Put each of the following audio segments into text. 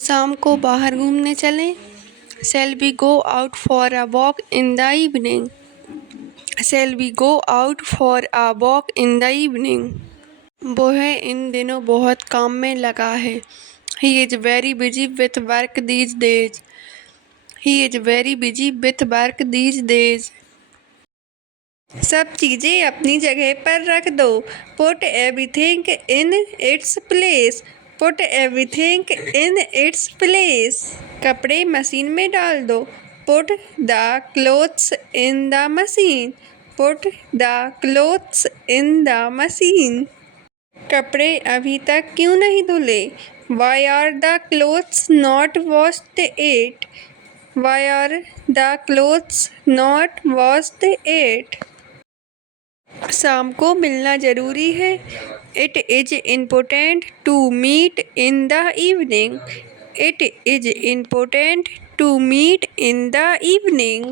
शाम को बाहर घूमने चलें? Shall we go out for a walk in the evening? Shall we go out for a walk in the evening? वो है इन दिनों बहुत काम में लगा है। He is very busy with work these days. He is very busy with work these days. सब चीज़ें अपनी जगह पर रख दो। Put everything in its place. Put everything in its place. कपड़े मशीन में डाल दो। Put the clothes in the machine. Put the clothes in the machine. कपड़े अभी तक क्यों नहीं धुले? Why are the clothes not washed yet? Why are the clothes not washed yet? शाम को मिलना ज़रूरी है। It is important to meet in the evening. It is important to meet in the evening.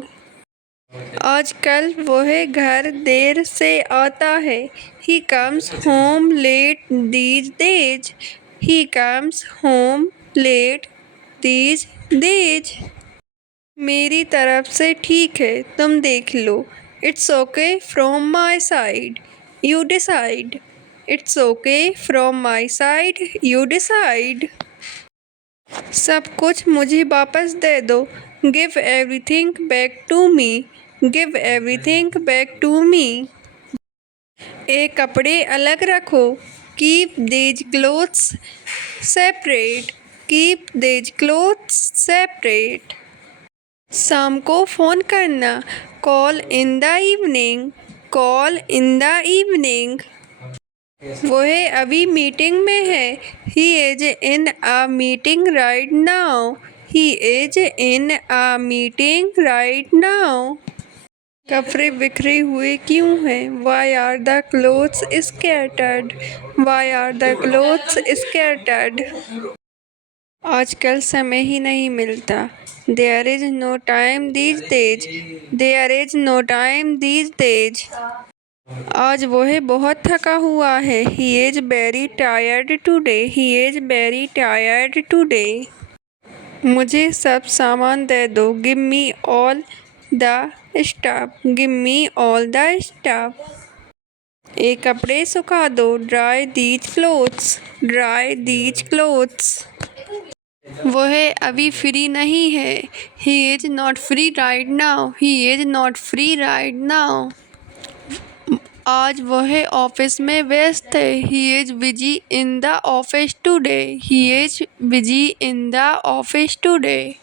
आजकल वह घर देर से आता है। He comes home late these days. He comes home late these days. मेरी तरफ से ठीक है, तुम देख लो। It's okay from my side. You decide. It's okay from my side. You decide. सब कुछ मुझे वापस दे दो। Give everything back to me. Give everything back to me. ये कपड़े अलग रखो। Keep these clothes separate. Keep these clothes separate. शाम को फ़ोन करना। Call in the evening. Call in the evening. वह अभी मीटिंग में है। He is in a meeting right now. He is in a meeting right now. कपड़े बिखरे हुए क्यों हैं? Why are the clothes scattered? Why are the clothes scattered? आजकल समय ही नहीं मिलता। There is no time these days. There is no time these days. आज वह बहुत थका हुआ है। He is very tired today. He is very tired today. मुझे सब सामान दे दो। Give me all the stuff. Give me all the stuff. ये कपड़े सुखा दो। Dry these clothes. Dry these clothes. वह अभी फ्री नहीं है। He is not free right now. He is not free right now. आज वह ऑफिस में व्यस्त है। He is busy in the office today. He is busy in the office today.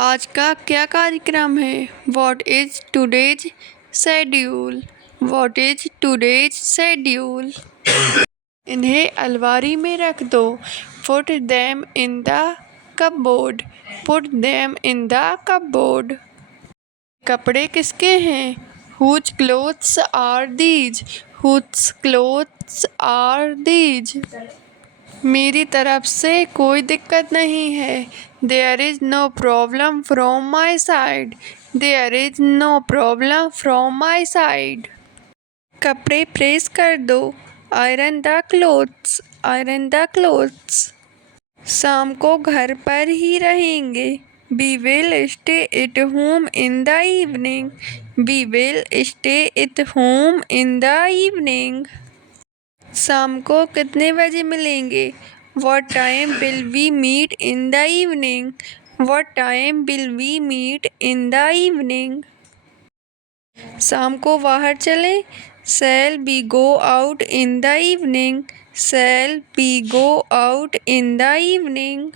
आज का क्या कार्यक्रम है? What is today's schedule? What is today's schedule? इन्हें अलमारी में रख दो। Put them in the cupboard. Put them in the cupboard. कपड़े किसके हैं? Whose clothes are these? Whose clothes are these? मेरी तरफ से कोई दिक्कत नहीं है। There is no problem from my side. There is no problem from my side. कपड़े प्रेस कर दो। Iron the clothes. Iron the clothes. शाम को घर पर ही रहेंगे। We will stay at home in the evening. We will stay at home in the evening. शाम को कितने बजे मिलेंगे? What time will we meet in the evening? What time will we meet in the evening? शाम को बाहर चलें? Shall we go out in the evening? Shall we go out in the evening?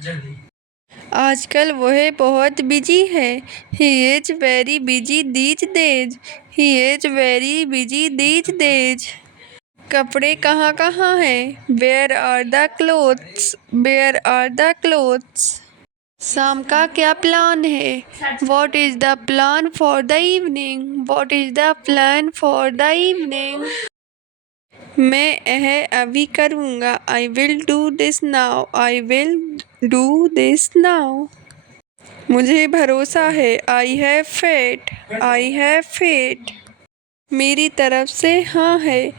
आजकल वह बहुत बिजी है। He is very busy these days. He is very busy these days. कपड़े कहाँ कहाँ हैं? Where are the clothes? Where are the clothes? शाम का क्या प्लान है? What is the plan for the evening? What is the plan for the evening? मैं यह अभी करूँगा। I will do this now. I will do this now. मुझे भरोसा है। I have faith. I have faith. मेरी तरफ से हाँ है।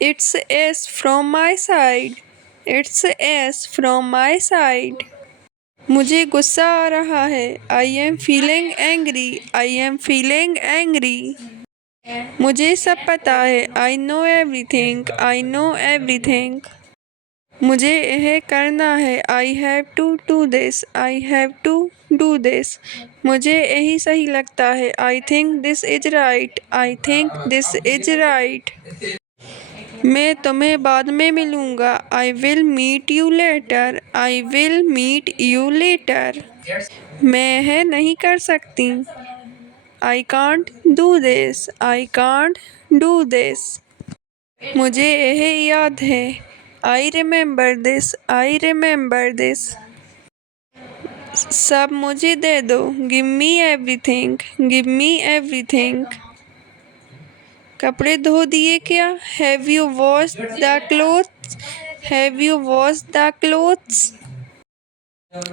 It's yes from my side. It's yes from my side. मुझे गुस्सा आ रहा है। I am feeling angry. I am feeling angry. मुझे सब पता है। I know everything. I know everything. मुझे यह करना है। I have to do this. I have to do this. मुझे यही सही लगता है। I think this is right. I think this is right. मैं तुम्हें बाद में मिलूँगा। I will meet you later. I will meet you later. मैं यह नहीं कर सकती। I can't do this. I can't do this. मुझे यह याद है। I remember this. I remember this. सब मुझे दे दो। Give me everything. Give me everything. कपड़े धो दिए क्या? Have you washed the clothes? Have you washed the clothes?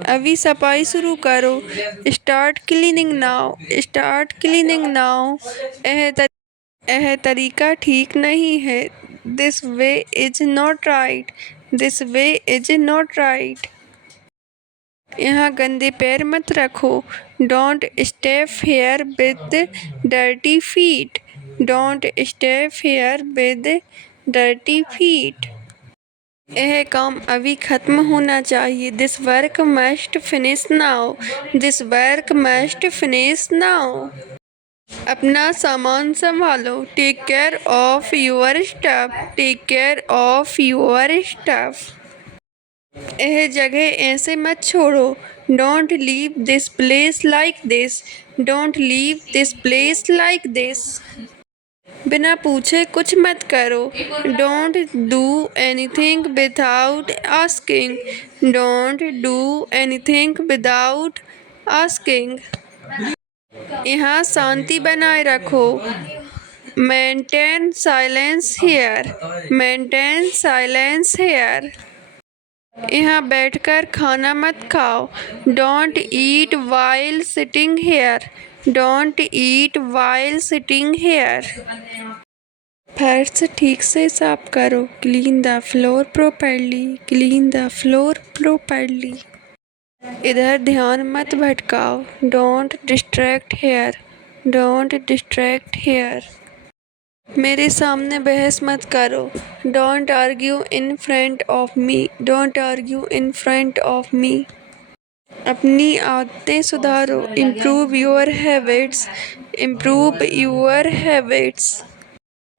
अभी सफाई शुरू करो। Start cleaning now. Start cleaning now. यह तरीका ठीक नहीं है। This way is not right. This way is not right. यहाँ गंदे पैर मत रखो। Don't step here with dirty feet. Don't step here with dirty feet. यह काम अभी खत्म होना चाहिए। This work must finish now. This work must finish now. अपना सामान संभालो। Take care of your stuff. Take care of your stuff. यह जगह ऐसे मत छोड़ो। Don't leave this place like this. Don't leave this place like this. बिना पूछे कुछ मत करो। Don't do anything without asking. Don't do anything without asking. यहाँ शांति बनाए रखो। Maintain silence here. Maintain silence here. यहाँ बैठकर खाना मत खाओ। Don't eat while sitting here. Don't eat while sitting here. फर्श ठीक से साफ करो। Clean the floor properly. Clean the floor properly. इधर ध्यान मत भटकाओ। Don't distract here. Don't distract here. मेरे सामने बहस मत करो। Don't argue in front of me. Don't argue in front of मी। अपनी आदतें सुधारो। Improve your habits. Improve your habits.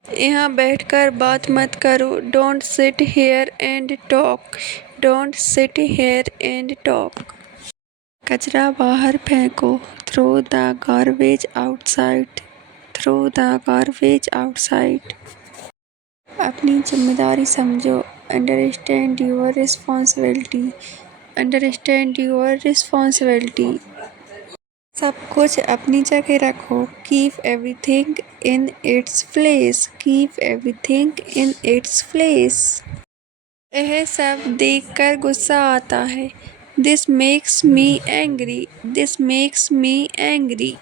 यहाँ बैठकर बात मत करो। Don't sit here and talk. Don't sit here and talk. कचरा बाहर फेंको। Throw the garbage outside. Throw the garbage outside. अपनी जिम्मेदारी समझो। Understand your responsibility. Understand your responsibility. सब कुछ अपनी जगह रखो। Keep everything in its place. Keep everything in its place. यह सब देखकर गुस्सा आता है। This makes me angry. This makes me angry.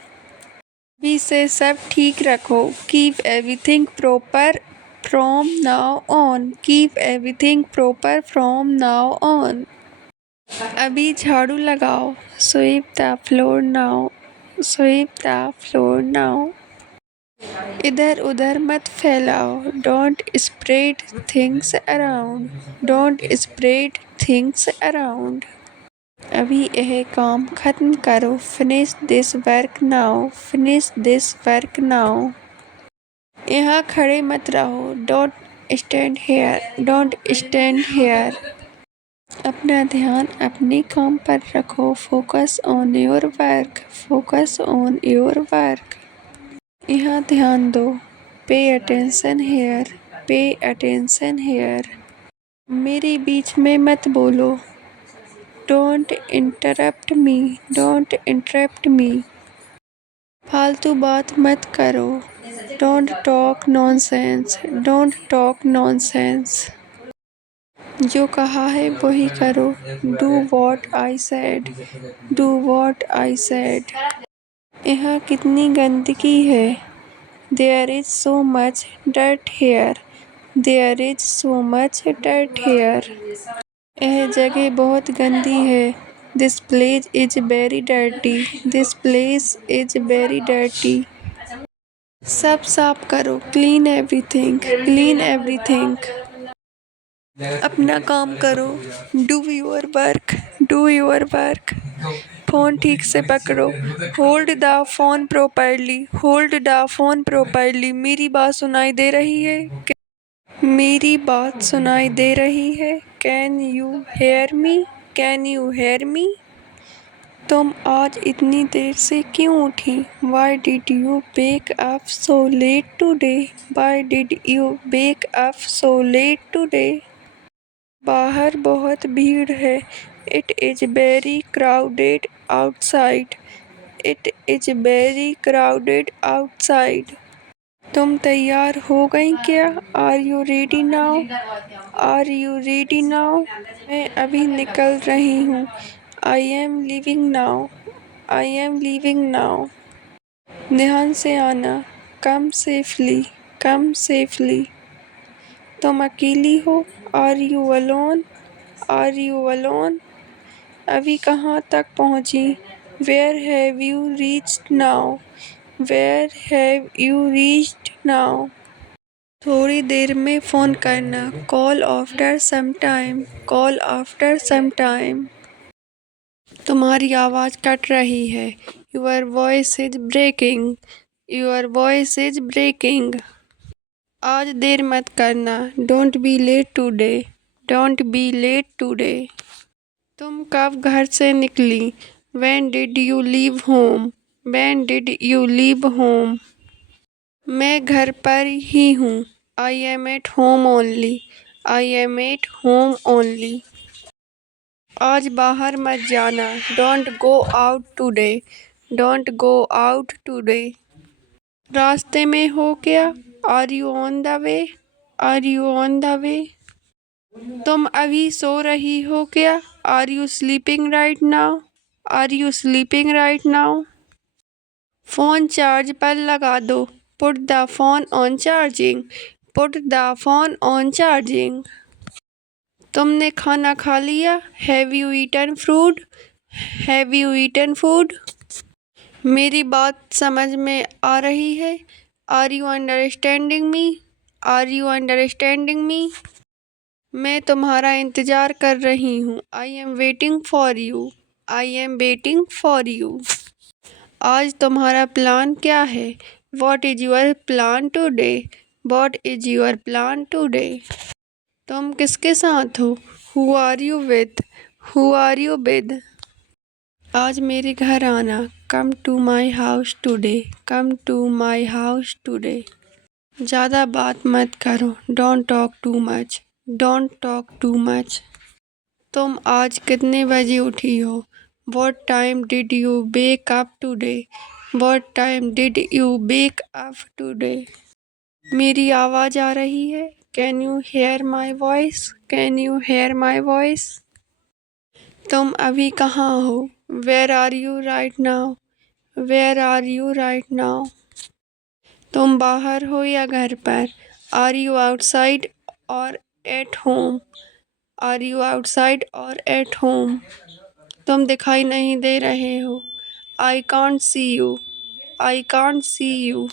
अभी से सब ठीक रखो। Keep everything proper from now on. Keep everything proper from now on. अभी झाड़ू लगाओ। Sweep the floor now. Sweep the floor now. इधर उधर मत फैलाओ। Don't spread things around. Don't spread things around. अभी यह काम खत्म करो। Finish this work now. Finish this work now. यहाँ खड़े मत रहो। Don't stand here. Don't stand here. अपना ध्यान अपने काम पर रखो। Focus on your work. Focus on your work. यहाँ ध्यान दो। Pay attention here. Pay attention here. मेरे बीच में मत बोलो। Don't interrupt me. Don't interrupt me. फालतू बात मत करो। Don't talk nonsense. Don't talk nonsense. जो कहा है वही करो। Do what I said. Do what I said. यहाँ कितनी गंदगी है। There is so much dirt here. There is so much dirt hair. यह जगह बहुत गंदी है। This place is very dirty, this place is very dirty. सब साफ करो, क्लीन एवरीथिंग, क्लीन एवरीथिंग। अपना काम करो, do your work, do your work. Phone ठीक से पकड़ो, hold the phone properly, hold the phone properly. मेरी बात सुनाई दे रही है? मेरी बात सुनाई दे रही है? Can you hear me, can you hear me? तुम आज इतनी देर से क्यों उठी? Why did you wake up so late today, why did you wake up so late today? बाहर बहुत भीड़ है, it is very crowded outside, it is very crowded outside. तुम तैयार हो गई क्या? Are you ready now, are you ready now? मैं अभी निकल रही हूँ, I am leaving now, I am leaving now. ध्यान से आना, कम सेफली, कम सेफली। तुम अकेली हो? Are you alone, are you alone? अभी कहाँ तक पहुँची? Where have you reached now, where have you reached now? थोड़ी देर में फ़ोन करना, call after some time, call after some time. तुम्हारी आवाज़ कट रही है, your voice is breaking, your voice is breaking. आज देर मत करना, don't be late today, don't be late today. तुम कब घर से निकली? When did you leave home, when did you leave home? मैं घर पर ही हूँ, I am at home only, I am at home only. आज बाहर मत जाना, don't go out today, don't go out today. रास्ते में हो क्या? Are you on the way, are you on the way? तुम अभी सो रही हो क्या? Are you sleeping right now, are you sleeping right now? Phone charge पर लगा दो, put the phone on charging, put the phone on charging. तुमने खाना खा लिया? Have you eaten food, have you eaten food? मेरी बात समझ में आ रही है? Are you understanding me, are you understanding me? मैं तुम्हारा इंतज़ार कर रही हूँ, I am waiting for you, I am waiting for you. आज तुम्हारा प्लान क्या है? What is your plan today, what is your plan today? तुम किसके साथ हो? Who are you with, who are you with? आज मेरे घर आना, come to my house today, come to my house today. ज़्यादा बात मत करो, don't talk too much, don't talk too much. तुम आज कितने बजे उठी हो? What time did you wake up today, what time did you wake up today? मेरी आवाज़ आ रही है? Can you hear my voice, can you hear my voice? तुम अभी कहाँ हो? Where are you right now, where are you right now? तुम बाहर हो या घर पर? Are you outside or at home, are you outside or at home? तुम दिखाई नहीं दे रहे हो, I can't see you, I can't see you.